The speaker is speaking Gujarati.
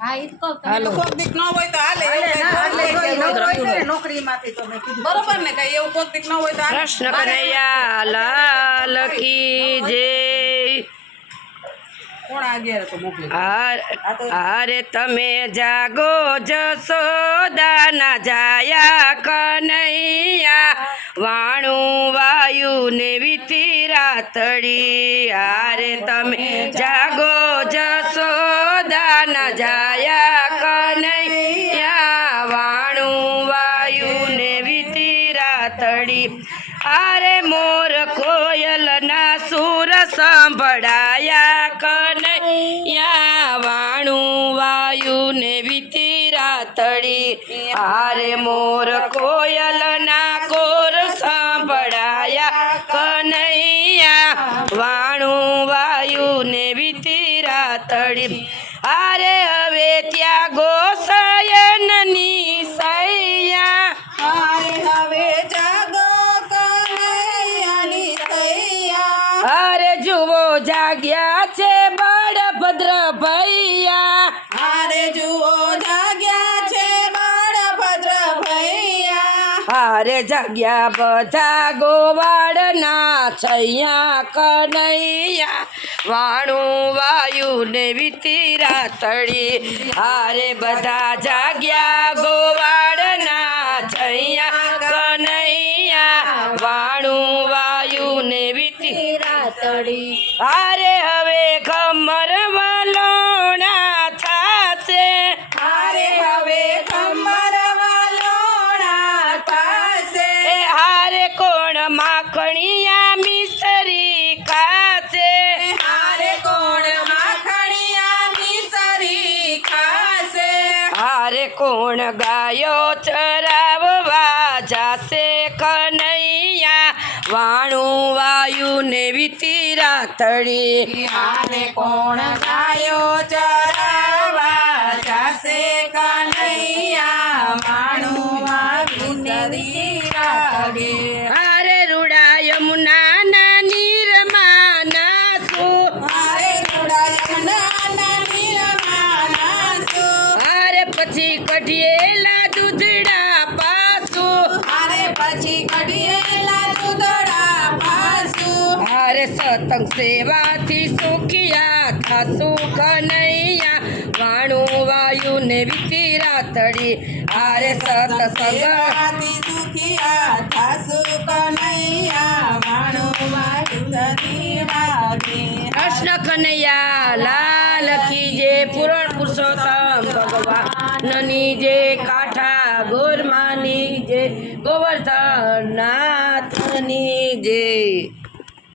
હા ઈ તો કહું હાલો કોક દીક ન હોય તો હાલે એવું નોકરીમાંથી તો મેં કીધું બરોબર ને કઈ એવું કોક દીક ન હોય તો હાલે. કૃષ્ણ કનૈયા લાલ કી જય કોણ આગળ તો મોકલી અરે તમે જાગો જસોદાના જાયા કનૈયા વાણું વાયુ ને વીતી રાતડી અરે તમે જાગો જસોદાના જાયા કનૈયા વાણું વાયુ ને વીતી રાતડી અરે મોર કોયલ ના સુર સંભળાયા કનૈયા વાણું વાયુ ને વીતી રાતડી આરે મોર કોયલ ના કોર સંભળાયા કનૈયા વાણું વાયુ ને વીતી રાતડી આરે હવે ત્યાં ગોસયનની સૈયા હવે જાગો કનૈયાની તૈયા અરે જુઓ જાગ્યા છે બળભદ્ર ભૈયા હારે જુઓ જાગ્યા છે બળભદ્ર ભૈયા અરે જાગ્યા બધા ગોવાળના છૈયા કનૈયા વાણું વાયુ ને વીતી રાતડી અરે બધા જાગ્યા ગોવાળના છૈયા કનૈયા વાણું વાયુ ને વીતી રાતડી અરે હવે ખમર વલોણા થાશે હારે હવે કમર વાલોણા પાસે એ હારે કોણ માખણિયા મિસરી ખાશે હારે કોણ માખણિયા મિસરી ખાશે હારે કોણ ગાયો ચરાવવા જાશે કનૈયા વાણું વાયુ ને વીતી રાતડી હારે કોણ ગાયો ચરાવા જાશે કનૈયા માણું વિસરી રાગે હારે રૂડા યમુના ના નીરમાં નાસું હારે જોડાયા નીરમાનાસુ હારે પછી કઢિયેલા દૂધડા પાસું હારે પછી કઢિયેલા દૂધડા પાસુ હારે સતંગ સેવાથી સુખિયા થાસું કનૈયા વાણું વાયુ ને વીતી રાતડી હારે સતસંગ સેવાથી સુખિયા થાસુ કનૈયા માણું વાયુધરી રાગે કૃષ્ણ કનૈયા લાલ કી જય પૂરણ પુરુષોત્તમ ભગવાનની જય કાઠા ગોરમાની જય ગોવર્ધન નાથની જય